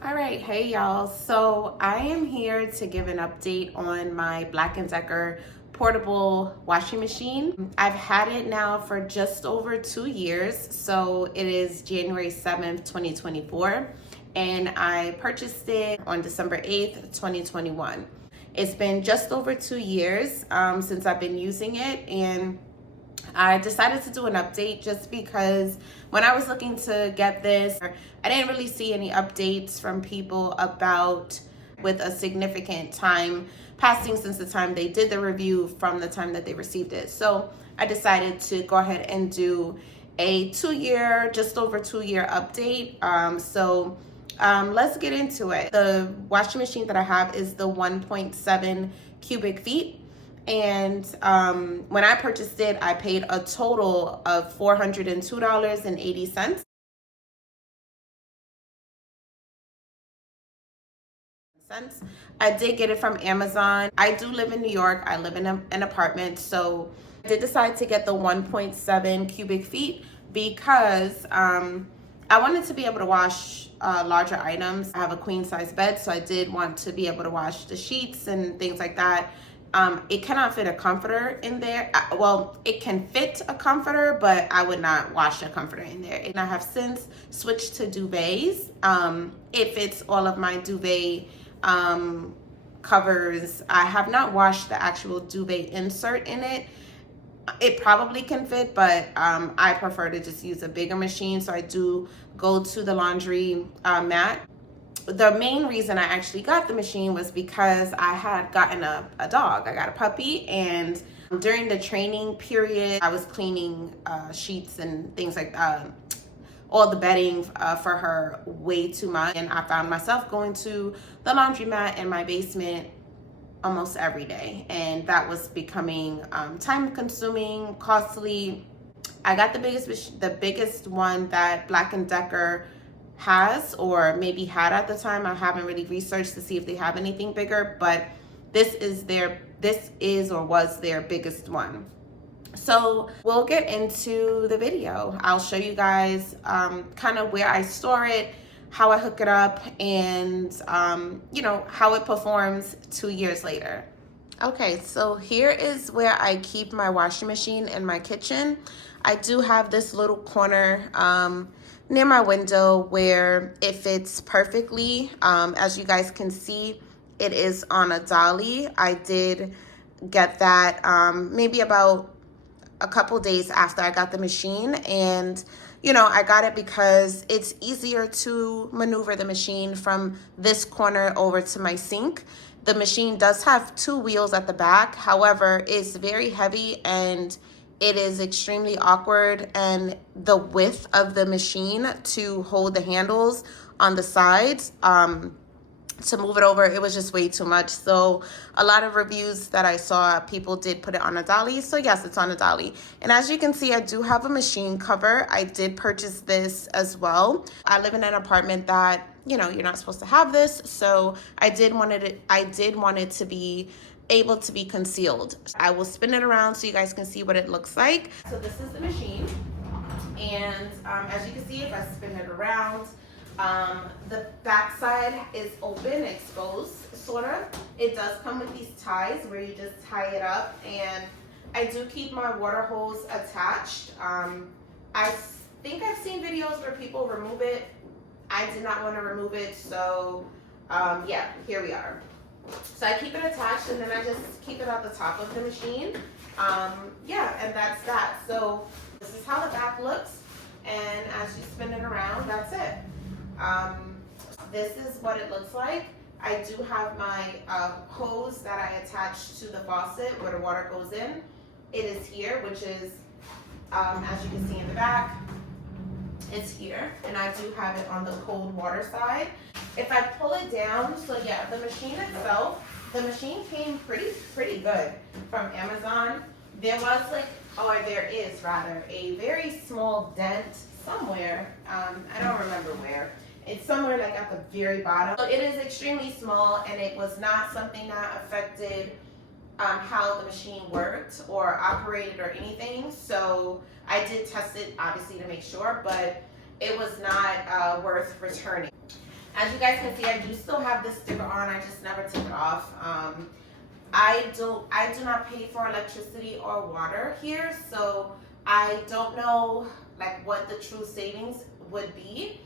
All right, hey y'all. So I am here to give an update on my Black & Decker portable washing machine. I've had it now for just over 2 years. So it is January 7th, 2024. And I purchased it on December 8th, 2021. It's been just over 2 years since I've been using it, and I decided to do an update just because when I was looking to get this, I didn't really see any updates from people about with a significant time passing since the time they did the review from the time that they received it. So I decided to go ahead and do a 2 year, just over 2 year update. Let's get into it. The washing machine that I have is the 1.7 cubic feet. And when I purchased it, I paid a total of $402.80. I did get it from Amazon. I do live in New York. I live in an apartment. So I did decide to get the 1.7 cubic feet because I wanted to be able to wash larger items. I have a queen size bed, so I did want to be able to wash the sheets and things like that. It cannot fit a comforter in there. Well, it can fit a comforter, but I would not wash a comforter in there. And I have since switched to duvets. It fits all of my duvet covers. I have not washed the actual duvet insert in it. It probably can fit, but I prefer to just use a bigger machine. So I do go to the laundry mat. The main reason I actually got the machine was because I had gotten a dog. I got a puppy, and during the training period, I was cleaning sheets and things like all the bedding for her way too much. And I found myself going to the laundromat in my basement almost every day. And that was becoming time consuming, costly. I got the biggest one that Black & Decker has, or maybe had at the time. I haven't really researched to see if they have anything bigger, but this is or was their biggest one. So we'll get into the video. I'll show you guys kind of where I store it, how I hook it up, and how it performs 2 years later. Okay, so here is where I keep my washing machine in my kitchen. I do have this little corner near my window where it fits perfectly. As you guys can see, it is on a dolly. I did get that maybe about a couple days after I got the machine, and I got it because it's easier to maneuver the machine from this corner over to my sink. The machine does have 2 wheels at the back. However, it's very heavy and it is extremely awkward, and the width of the machine to hold the handles on the sides to move it over, it was just way too much. So a lot of reviews that I saw, people did put it on a dolly. So yes, it's on a dolly. And as you can see, I do have a machine cover. I did purchase this as well. I live in an apartment that, you're not supposed to have this. So I did want it to be able to be concealed. I will spin it around so you guys can see what it looks like. So this is the machine. And as you can see, if I spin it around, the back side is open, exposed, sort of. It does come with these ties where you just tie it up, and I do keep my water hose attached. I think I've seen videos where people remove it. I did not want to remove it, so yeah, here we are. So I keep it attached, and then I just keep it at the top of the machine. Yeah, and that's that. So this is how the back looks, and as you spin it around, that's it. This is what it looks like. I do have my hose that I attach to the faucet where the water goes in. It is here, which is, as you can see in the back, it's here, and I do have it on the cold water side. If I pull it down, so yeah, the machine itself, the machine came pretty good from Amazon. There is a very small dent somewhere. I don't remember where. It's somewhere like at the very bottom. So it is extremely small, and it was not something that affected how the machine worked or operated or anything. So I did test it obviously to make sure, but it was not worth returning. As you guys can see, I do still have this sticker on. I just never took it off. I do not pay for electricity or water here, so I don't know like what the true savings would be.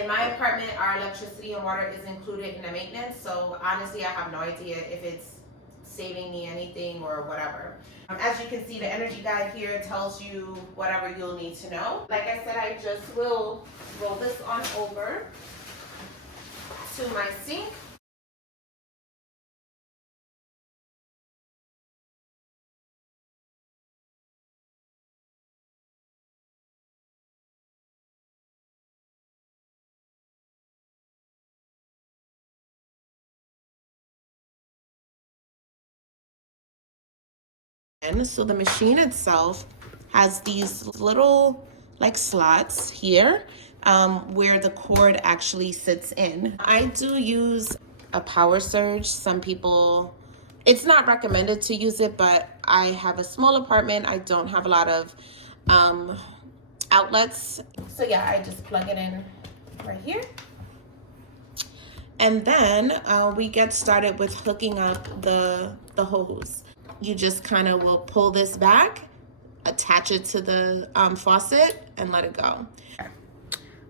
In my apartment, our electricity and water is included in the maintenance, so honestly, I have no idea if it's saving me anything or whatever. As you can see, the energy guide here tells you whatever you'll need to know. Like I said, I just will roll this on over to my sink. So the machine itself has these little like slots here where the cord actually sits in. I do use a power surge. Some people, it's not recommended to use it, but I have a small apartment. I don't have a lot of outlets. So yeah, I just plug it in right here. And then we get started with hooking up the hose. You just kind of will pull this back, attach it to the faucet, and let it go.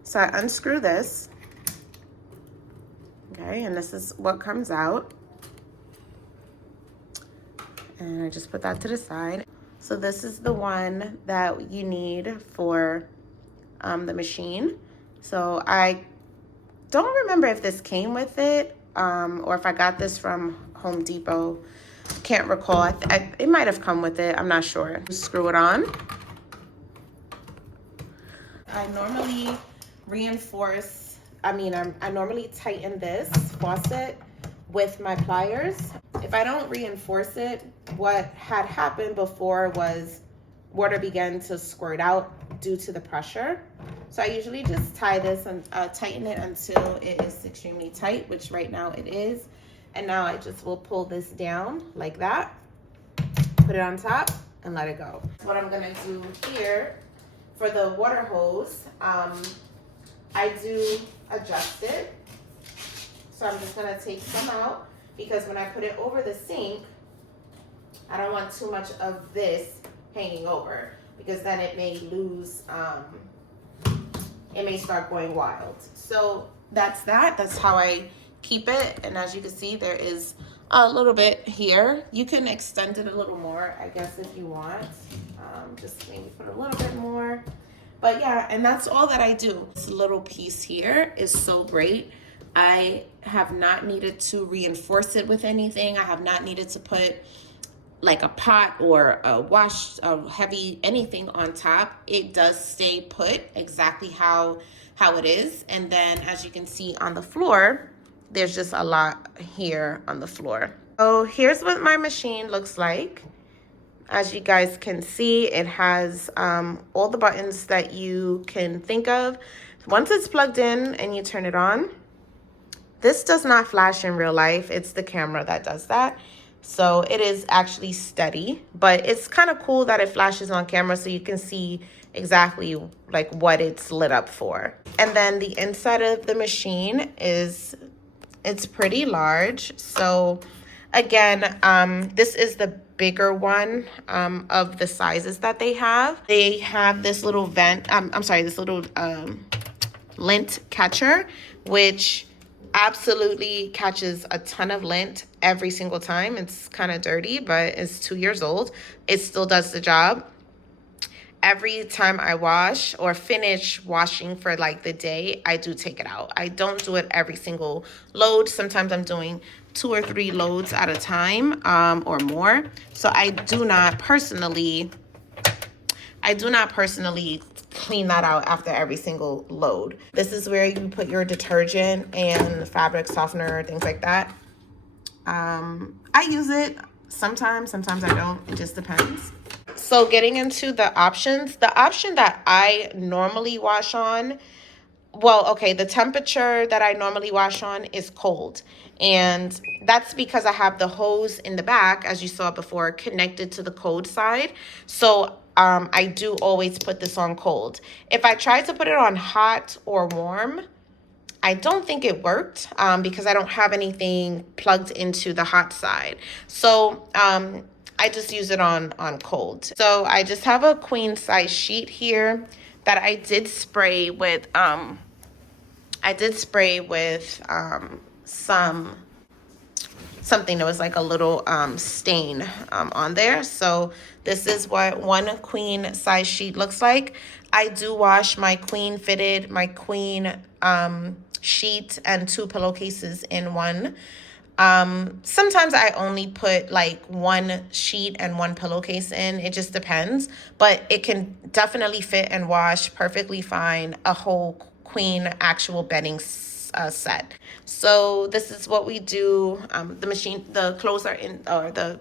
So I unscrew this, okay, and this is what comes out. And I just put that to the side. So this is the one that you need for the machine. So I don't remember if this came with it or if I got this from Home Depot. Can't recall. It might have come with it. I'm not sure. Screw it on. I normally reinforce, I normally tighten this faucet with my pliers. If I don't reinforce it, what had happened before was water began to squirt out due to the pressure. So I usually just tie this and tighten it until it is extremely tight, which right now it is. And now I just will pull this down like that, put it on top, and let it go. What I'm gonna do here for the water hose, I do adjust it. So I'm just gonna take some out because when I put it over the sink, I don't want too much of this hanging over because then it may lose, it may start going wild. So that's that. That's how I keep it. And as you can see, there is a little bit here. You can extend it a little more, I guess, if you want. Just maybe put a little bit more. But yeah, and that's all that I do. This little piece here is so great. I have not needed to reinforce it with anything. I have not needed to put like a pot or a heavy anything on top. It does stay put exactly how it is. And then as you can see on the floor, there's just a lot here on the floor. So here's what my machine looks like. As you guys can see, it has all the buttons that you can think of. Once it's plugged in and you turn it on, this does not flash in real life. It's the camera that does that. So it is actually steady, but it's kind of cool that it flashes on camera so you can see exactly like what it's lit up for. And then the inside of the machine it's pretty large. So again, this is the bigger one of the sizes that they have. They have this little vent, this little lint catcher, which absolutely catches a ton of lint every single time. It's kind of dirty, but it's 2 years old. It still does the job. Every time I wash or finish washing for like the day, I do take it out. I don't do it every single load. Sometimes I'm doing 2 or 3 loads at a time or more. So I do not personally clean that out after every single load. This is where you put your detergent and fabric softener, things like that. I use it sometimes I don't. It just depends. So getting into the options, the option that I normally wash on, well, okay, the temperature that I normally wash on is cold. And that's because I have the hose in the back, as you saw before, connected to the cold side. So I do always put this on cold. If I try to put it on hot or warm, I don't think it worked because I don't have anything plugged into the hot side. So I just use it on cold. So I just have a queen size sheet here that I did spray with something that was like a little stain on there. So this is what one queen size sheet looks like. I do wash my queen sheet and 2 pillowcases in one. Sometimes I only put like 1 sheet and 1 pillowcase in. It just depends, but it can definitely fit and wash perfectly fine a whole queen actual bedding set. So this is what we do. The clothes are in, or the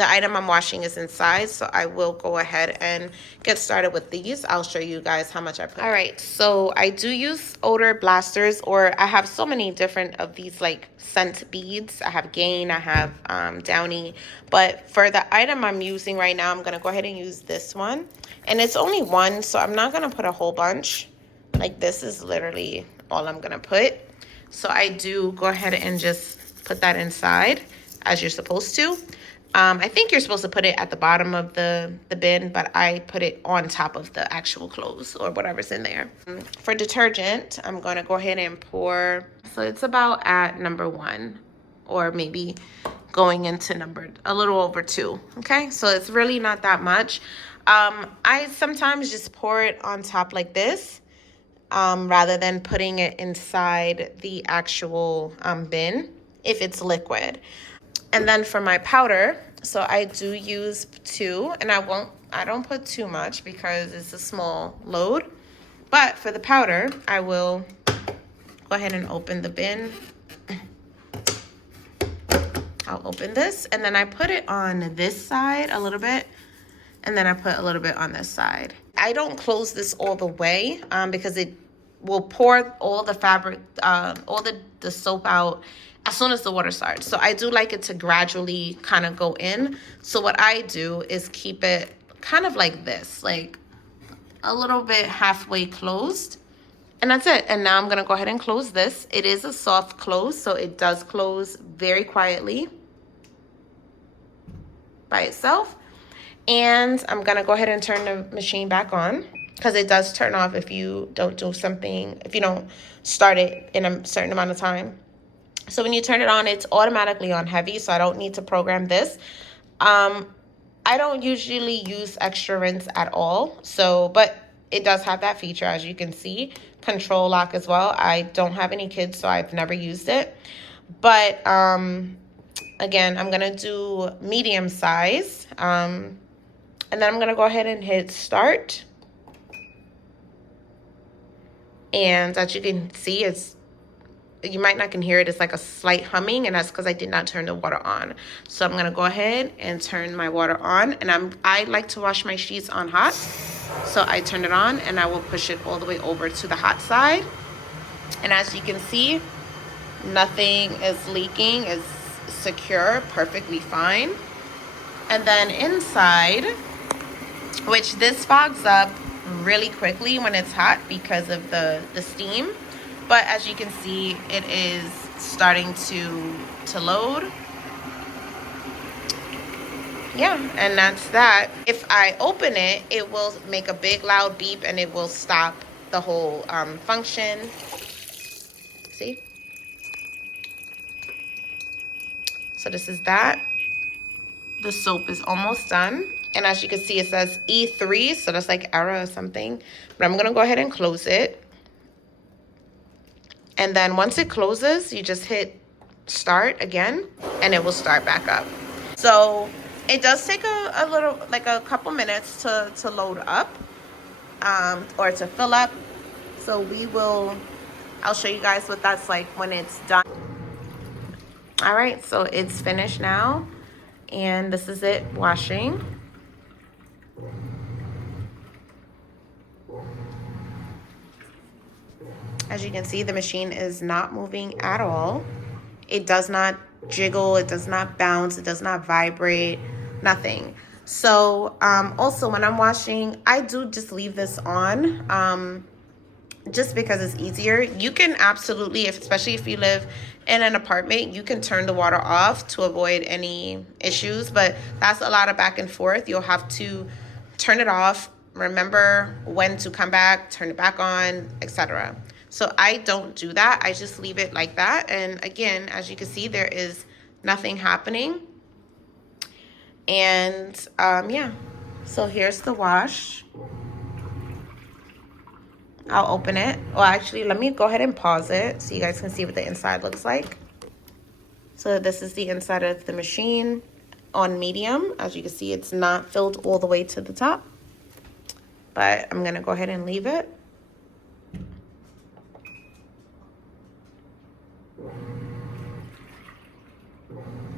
item I'm washing is inside, so I will go ahead and get started with these. I'll show you guys how much I put. All right, so I do use odor blasters, or I have so many different of these like scent beads. I have Gain, I have Downy, but for the item I'm using right now, I'm gonna go ahead and use this one. And it's only one, so I'm not gonna put a whole bunch. Like this is literally all I'm gonna put. So I do go ahead and just put that inside as you're supposed to. I think you're supposed to put it at the bottom of the bin, but I put it on top of the actual clothes or whatever's in there. For detergent, I'm going to go ahead and pour. So it's about at number 1, or maybe going into a little over 2. Okay, so it's really not that much. I sometimes just pour it on top like this, rather than putting it inside the actual bin if it's liquid. And then for my powder, so I do use 2, and I don't put too much because it's a small load. But for the powder, I will go ahead and open the bin. I'll open this, and then I put it on this side a little bit, and then I put a little bit on this side. I don't close this all the way because it will pour all the fabric, all the soap out as soon as the water starts. So I do like it to gradually kind of go in. So what I do is keep it kind of like this, like a little bit halfway closed. And that's it. And now I'm going to go ahead and close this. It is a soft close, so it does close very quietly by itself. And I'm going to go ahead and turn the machine back on, because it does turn off if you don't do something, if you don't start it in a certain amount of time. So when you turn it on, it's automatically on heavy, so I don't need to program this. I don't usually use extra rinse at all, so, but it does have that feature, as you can see. Control lock as well. I don't have any kids, so I've never used it. But again, I'm gonna do medium size, and then I'm gonna go ahead and hit start. And as you can see, you might not can hear it, it's like a slight humming, and that's because I did not turn the water on. So I'm gonna go ahead and turn my water on, and I like to wash my sheets on hot. So I turn it on, and I will push it all the way over to the hot side. And as you can see, nothing is leaking, it's secure, perfectly fine. And then inside, which this fogs up really quickly when it's hot because of the steam. But as you can see, it is starting to load. Yeah, and that's that. If I open it, it will make a big loud beep, and it will stop the whole function. See? So this is that. The soap is almost done. And as you can see, it says E3, so that's like error or something. But I'm gonna go ahead and close it. And then once it closes, you just hit start again, and it will start back up. So it does take a little, like a couple minutes to load up, or to fill up. So I'll show you guys what that's like when it's done. All right, so it's finished now, and this is it washing. As you can see, the machine is not moving at all. It does not jiggle, it does not bounce, it does not vibrate, nothing. So also when I'm washing, I do just leave this on just because it's easier. You can absolutely, especially if you live in an apartment, you can turn the water off to avoid any issues, but that's a lot of back and forth. You'll have to turn it off, remember when to come back, turn it back on, etc. So I don't do that. I just leave it like that. And again, as you can see, there is nothing happening. And yeah, so here's the wash. I'll open it. Well, actually, let me go ahead and pause it so you guys can see what the inside looks like. So this is the inside of the machine on medium. As you can see, it's not filled all the way to the top, but I'm gonna go ahead and leave it.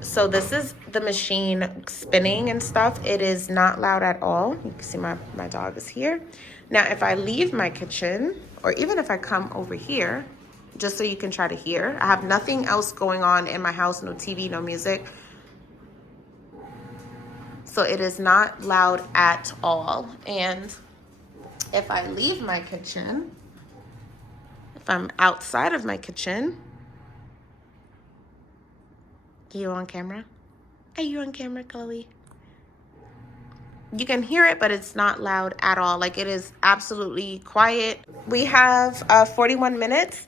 So this is the machine spinning and stuff. It is not loud at all. You can see my dog is here. Now, if I leave my kitchen, or even if I come over here, just so you can try to hear, I have nothing else going on in my house, no TV, no music. So it is not loud at all. And if I leave my kitchen, if I'm outside of my kitchen, are you on camera? Are you on camera, Chloe? You can hear it, but it's not loud at all. Like, it is absolutely quiet. We have 41 minutes.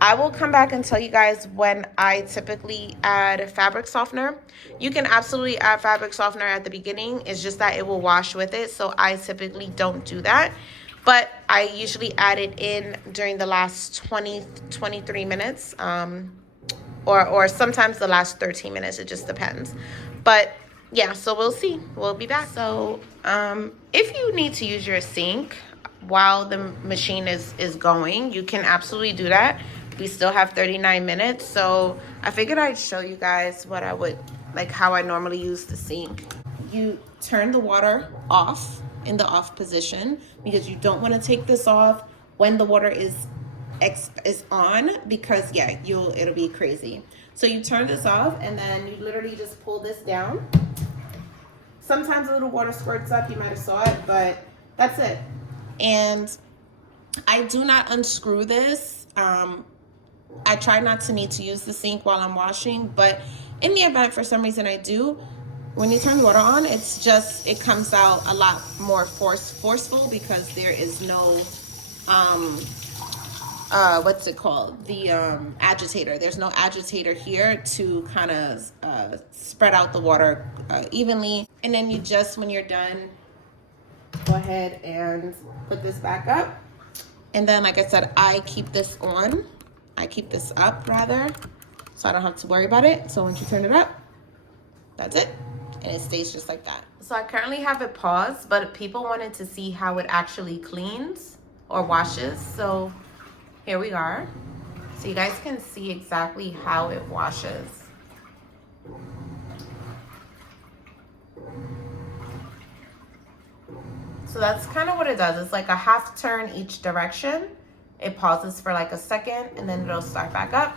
I will come back and tell you guys when I typically add fabric softener. You can absolutely add fabric softener at the beginning. It's just that it will wash with it. So I typically don't do that. But I usually add it in during the last 23 minutes. Or sometimes the last 13 minutes. It just depends. But yeah, so we'll see. We'll be back. So if you need to use your sink while the machine is going, you can absolutely do that. We still have 39 minutes. So I figured I'd show you guys what I would, like how I normally use the sink. You turn the water off in the off position because you don't want to take this off when the water is on, because yeah, it'll be crazy. So you turn this off and then you literally just pull this down. Sometimes a little water squirts up, you might have saw it, but that's it. And I do not unscrew this. I try not to need to use the sink while I'm washing, but in the event for some reason I do, when you turn the water on, it comes out a lot more forceful because there is no what's it called, the agitator. There's no agitator here to kind of spread out the water evenly. And then you just, when you're done, go ahead and put this back up. And then, like I said, I keep this up rather, so I don't have to worry about it. So once you turn it up, that's it, and it stays just like that. So I currently have it paused, but people wanted to see how it actually cleans or washes, so here we are. So you guys can see exactly how it washes. So that's kind of what it does. It's like a half turn each direction. It pauses for like a second and then it'll start back up.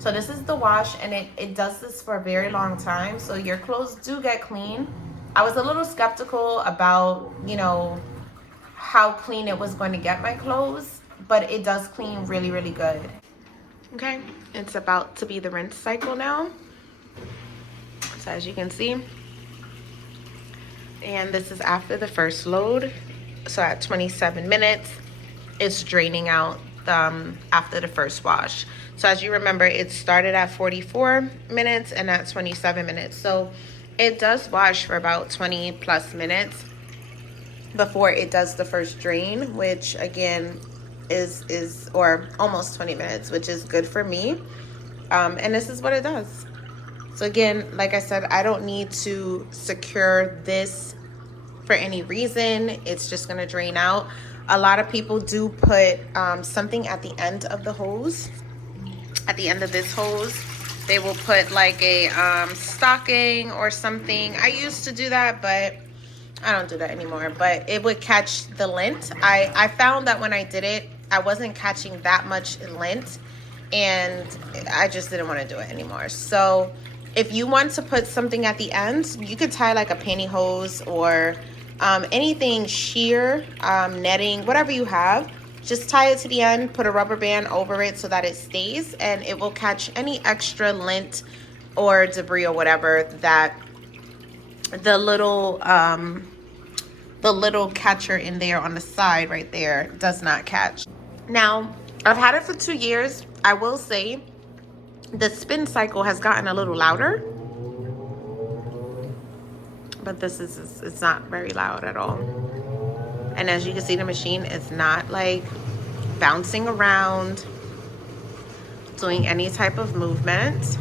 So this is the wash, and it does this for a very long time. So your clothes do get clean. I was a little skeptical about, how clean it was going to get my clothes, but it does clean really, really good. Okay, it's about to be the rinse cycle now. So as you can see, and this is after the first load. So at 27 minutes, it's draining out after the first wash. So as you remember, it started at 44 minutes and at 27 minutes. So it does wash for about 20 plus minutes before it does the first drain, which again is or almost 20 minutes, which is good for me. And this is what it does. So again, like I said, I don't need to secure this for any reason. It's just gonna drain out. A lot of people do put something at the end of the hose. At the end of this hose, they will put like a stocking or something. I used to do that, but I don't do that anymore. But it would catch the lint. I found that when I did it, I wasn't catching that much lint, and I just didn't want to do it anymore. So if you want to put something at the end, you could tie like a pantyhose or anything sheer, netting, whatever you have. Just tie it to the end, put a rubber band over it so that it stays, and it will catch any extra lint or debris or whatever that the little catcher in there on the side right there does not catch. Now, I've had it for 2 years. I will say the spin cycle has gotten a little louder, but it's not very loud at all. And as you can see, the machine is not like bouncing around, doing any type of movement.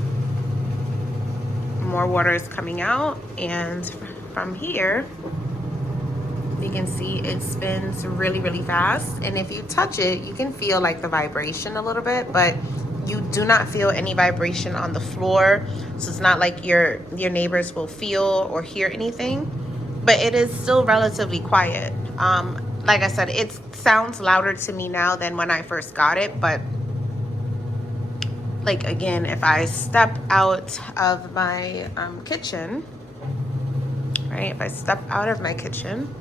More water is coming out, and from here you can see it spins really, really fast. And if you touch it, you can feel like the vibration a little bit, but you do not feel any vibration on the floor. So it's not like your neighbors will feel or hear anything, but it is still relatively quiet. Like I said, it sounds louder to me now than when I first got it, but like again, if I step out of my kitchen, right? If I step out of my kitchen,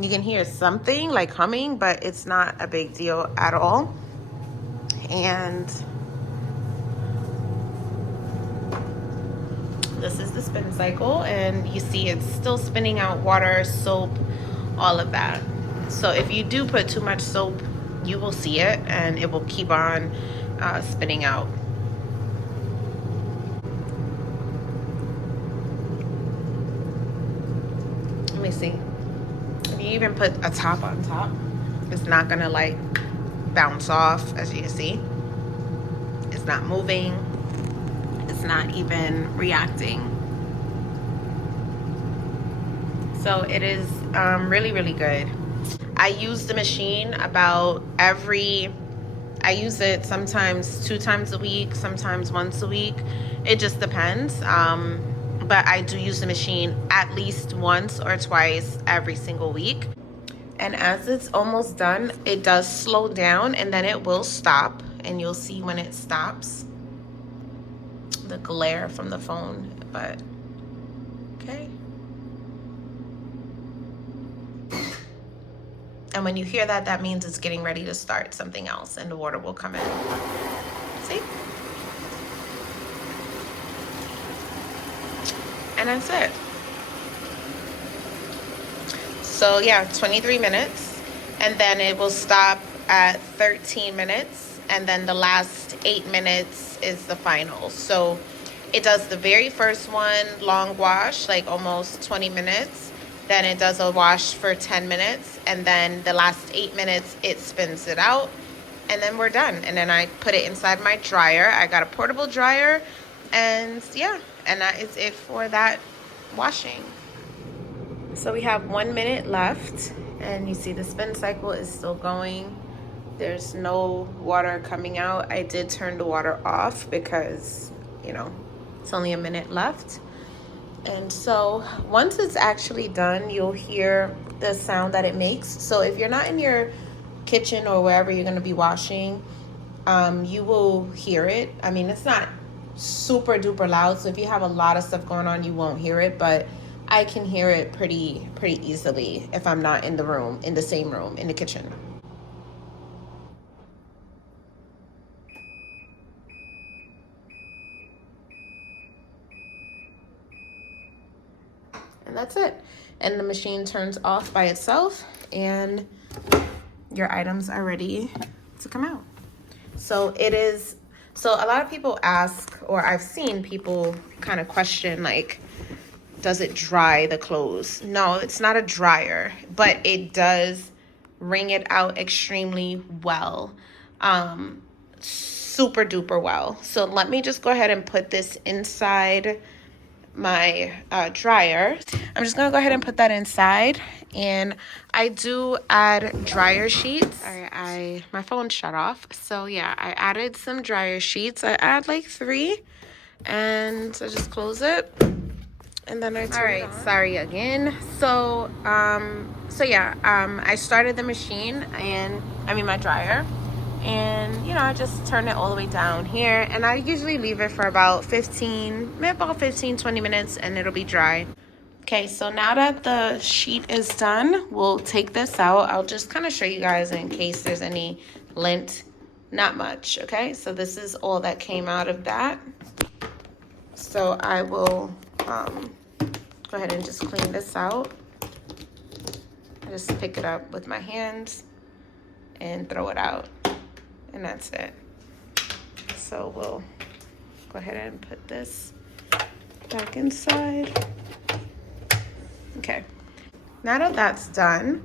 you can hear something like humming, but it's not a big deal at all. And this is the spin cycle, and you see it's still spinning out water, soap, all of that. So if you do put too much soap, you will see it, and it will keep on spinning out. Let me see. If you even put a top on top, it's not gonna like bounce off. As you can see, it's not moving. It's not even reacting. So it is really, really good. I use the machine I use it sometimes 2 times a week, sometimes once a week. It just depends. But I do use the machine at least once or twice every single week. And as it's almost done, it does slow down, and then it will stop, and you'll see when it stops the glare from the phone, but okay. And when you hear that, that means it's getting ready to start something else, and the water will come in. See? And that's it. So yeah, 23 minutes, and then it will stop at 13 minutes, and then the last 8 minutes is the final. So it does the very first one, long wash, like almost 20 minutes. Then it does a wash for 10 minutes, and then the last 8 minutes, it spins it out, and then we're done. And then I put it inside my dryer. I got a portable dryer, and yeah, and that is it for that washing. So we have 1 minute left, and you see the spin cycle is still going. There's no water coming out. I did turn the water off because, you know, it's only a minute left. And so once it's actually done, you'll hear the sound that it makes. So if you're not in your kitchen or wherever you're going to be washing, you will hear it. I mean, it's not super duper loud, so if you have a lot of stuff going on, you won't hear it, but I can hear it pretty easily if I'm not in the room, in the same room, in the kitchen. And that's it. And the machine turns off by itself, and your items are ready to come out. So it is, so a lot of people ask, or I've seen people kind of question, like, does it dry the clothes? No, it's not a dryer, but it does wring it out extremely well. Super duper well. So let me just go ahead and put this inside my dryer. I'm just gonna go ahead and put that inside, and I do add dryer sheets. All right, my phone shut off, so yeah, I added some dryer sheets. I add like 3, and I just close it, and then I turn it on. Sorry again. So I started the machine, and my dryer, and you know, I just turn it all the way down here, and I usually leave it for about 15-20 minutes, and it'll be dry. Okay, so now that the sheet is done, we'll take this out. I'll just kind of show you guys in case there's any lint. Not much, okay? So this is all that came out of that. So I will go ahead and just clean this out. I just pick it up with my hands and throw it out, and that's it. So we'll go ahead and put this back inside. Okay, now that that's done,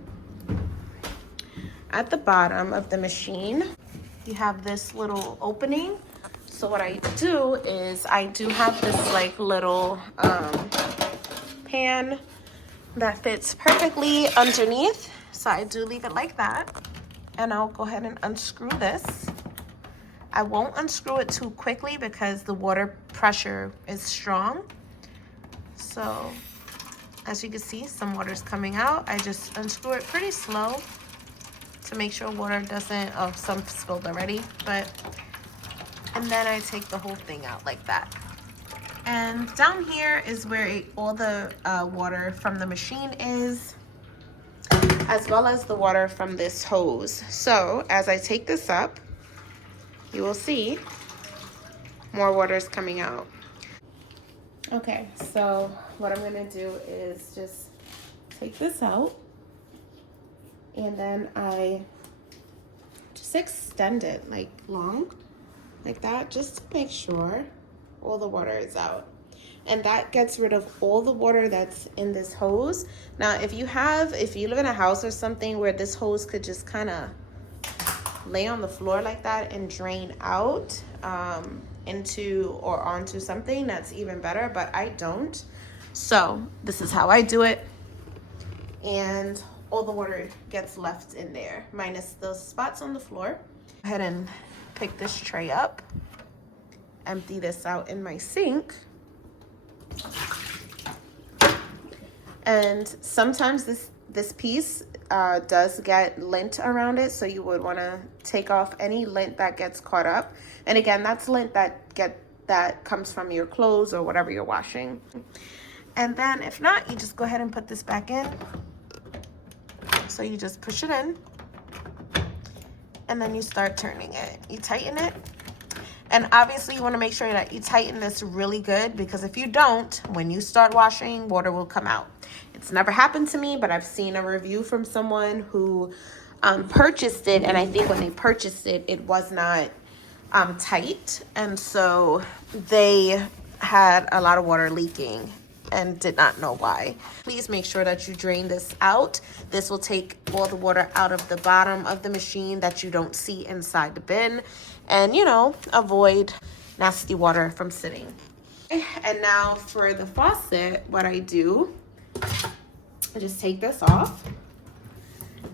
at the bottom of the machine, you have this little opening. So what I do is I do have this like little pan that fits perfectly underneath. So I do leave it like that. And I'll go ahead and unscrew this. I won't unscrew it too quickly because the water pressure is strong. So as you can see, some water is coming out. I just unscrew it pretty slow to make sure water doesn't, oh, some spilled already, and then I take the whole thing out like that. And down here is where all the water from the machine is, as well as the water from this hose. So as I take this up, you will see more water is coming out. Okay, so what I'm gonna do is just take this out, and then I just extend it like long, like that, just to make sure all the water is out. And that gets rid of all the water that's in this hose. Now, if you live in a house or something where this hose could just kind of lay on the floor like that and drain out into or onto something, that's even better, but I don't. So this is how I do it. And all the water gets left in there, minus those spots on the floor. Go ahead and pick this tray up, empty this out in my sink. And sometimes this piece does get lint around it, so you would want to take off any lint that gets caught up. And again, that's lint that comes from your clothes or whatever you're washing. And then if not, you just go ahead and put this back in. So you just push it in, and then you start turning it. You tighten it. And obviously you want to make sure that you tighten this really good, because if you don't, when you start washing, water will come out. It's never happened to me, but I've seen a review from someone who purchased it, and I think when they purchased it, it was not tight, and so they had a lot of water leaking and did not know why. Please make sure that you drain this out. This will take all the water out of the bottom of the machine that you don't see inside the bin, and avoid nasty water from sitting. And now for the faucet, what I do, I just take this off,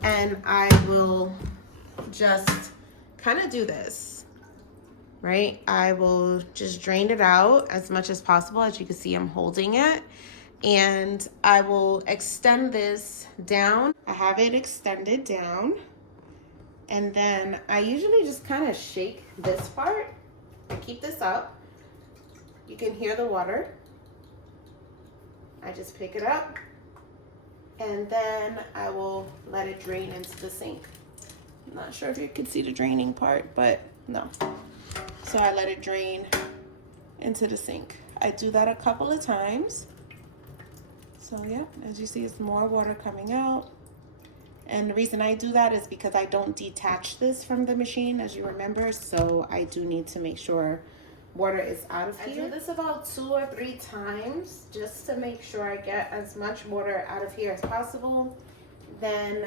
and I will just kind of do this, right? I will just drain it out as much as possible. As you can see, I'm holding it, and I will extend this down. I have it extended down, and then I usually just kind of shake this part. I keep this up. You can hear the water. I just pick it up, and then I will let it drain into the sink. I'm not sure if you can see the draining part, but no. So I let it drain into the sink. I do that a couple of times. So yeah, as you see, it's more water coming out. And the reason I do that is because I don't detach this from the machine, as you remember. So I do need to make sure water is out of here. I do this about 2 or 3 times just to make sure I get as much water out of here as possible. Then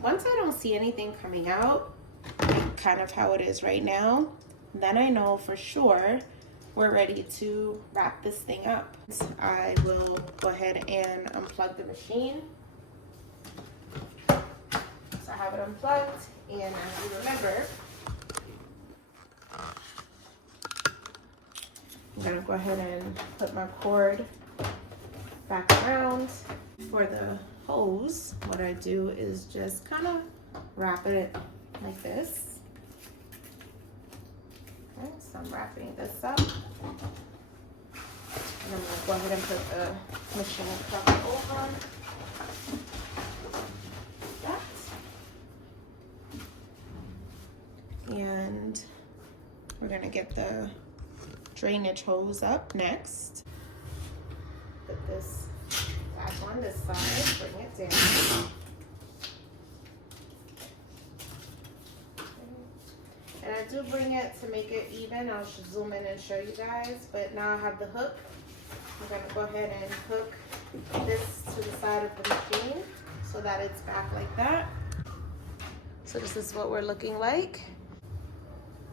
once I don't see anything coming out, like kind of how it is right now, then I know for sure we're ready to wrap this thing up. I will go ahead and unplug the machine. So I have it unplugged, and as you remember, I'm gonna go ahead and put my cord back around. For the hose, what I do is just kind of wrap it like this. Okay, so I'm wrapping this up. And I'm gonna go ahead and put the machine cover over that. And we're gonna get the drainage hose up next. Put this back on this side, bring it down. And I do bring it to make it even. I'll zoom in and show you guys, but now I have the hook. I'm gonna go ahead and hook this to the side of the machine so that it's back like that. So this is what we're looking like.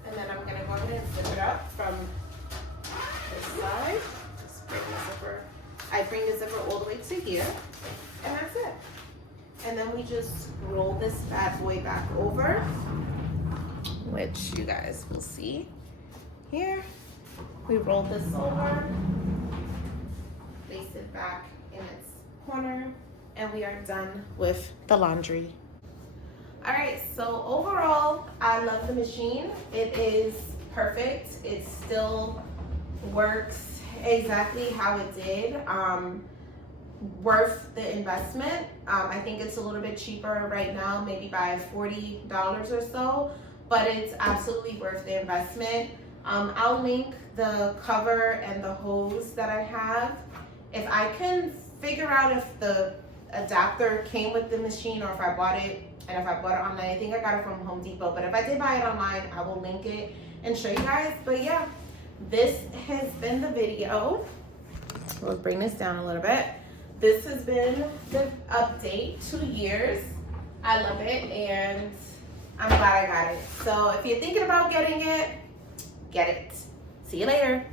And then I'm gonna go ahead and zip it up from this side. Just bring the zipper. I bring the zipper all the way to here, and that's it. And then we just roll this bad boy back over, which you guys will see here. We roll this over, place it back in its corner, and we are done with the laundry. All right, so overall, I love the machine. It is perfect. It still works exactly how it did. Worth the investment. I think it's a little bit cheaper right now, maybe by $40 or so, but it's absolutely worth the investment. I'll link the cover and the hose that I have. If I can figure out if the adapter came with the machine or if I bought it, and if I bought it online, I think I got it from Home Depot, but if I did buy it online, I will link it and show you guys. But yeah, this has been the video. We'll bring this down a little bit. This has been the update, 2 years. I love it, and I'm glad I got it. So if you're thinking about getting it, get it. See you later.